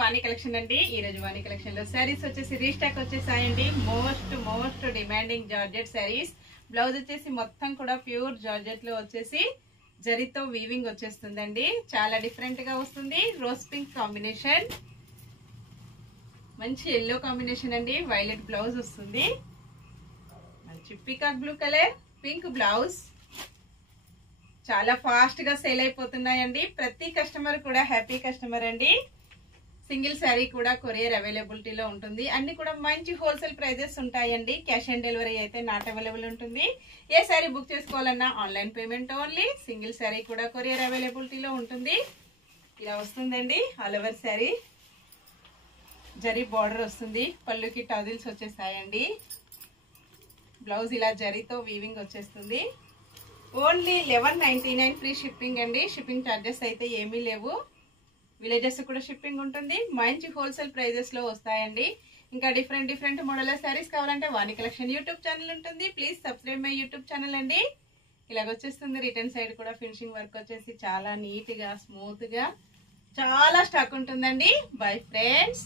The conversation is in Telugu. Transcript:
వాణి కలెక్షన్ అండి. ఈ రోజు వాణి కలెక్షన్ లో సారీస్ వచ్చేసి రీస్టాక్ వచ్చేసాయండి. Most demanding georgette saris. Blouse వచ్చేసి మొత్తం కూడా ప్యూర్ జార్జెట్ లో వచ్చేసి జరీతో వీవింగ్ వచ్చేస్తుందండి. చాలా డిఫరెంట్ గా వస్తుంది. రోజ్ పింక్ కాంబినేషన్, మంచి ఎల్లో కాంబినేషన్ అండి. వైలెట్ బ్లౌజ్ వస్తుంది. మంచి peacock blue colour, pink blouse. చాలా ఫాస్ట్ గా సేల్ అయిపోతున్నాయండి. ప్రతి కస్టమర్ కూడా హ్యాపీ కస్టమర్ అండి. సింగిల్ శారీ కూడా కొరియర్ అవైలబిలిటీలో ఉంటుంది. అన్ని కూడా మంచి హోల్సేల్ ప్రైజెస్ ఉంటాయండి. క్యాష్ ఆన్ డెలివరీ అయితే నాట్ అవైలబుల్ ఉంటుంది. ఏ శారీ బుక్ చేసుకోవాలన్నా online payment only. Single sari కూడా కొరియర్ అవైలబిలిటీలో ఉంటుంది. ఇలా వస్తుందండి all over sari. Zari border వస్తుంది. పళ్ళుకి టజిల్స్ వచ్చేస్తాయండి. బ్లౌజ్ ఇలా జరీతో వీవింగ్ వచ్చేస్తుంది. ఓన్లీ 1199 ఫ్రీ షిప్పింగ్ అండి. షిప్పింగ్ ఛార్జెస్ అయితే ఏమీ లేవు. విలేజెస్ కూడా షిప్పింగ్ ఉంటుంది. మంచి హోల్సేల్ ప్రైజెస్ లో వస్తాయండి. ఇంకా డిఫరెంట్ మోడల్ శారీస్ కావాలంటే వాణి కలెక్షన్ యూట్యూబ్ ఛానల్ ఉంటుంది. Please subscribe my YouTube channel అండి. ఇలాగ వచ్చేస్తుంది. రిటర్న్ సైడ్ కూడా ఫినిషింగ్ వర్క్ వచ్చేసి చాలా నీట్ గా స్మూత్ గా చాలా స్టాక్ ఉంటుందండి. Bye friends.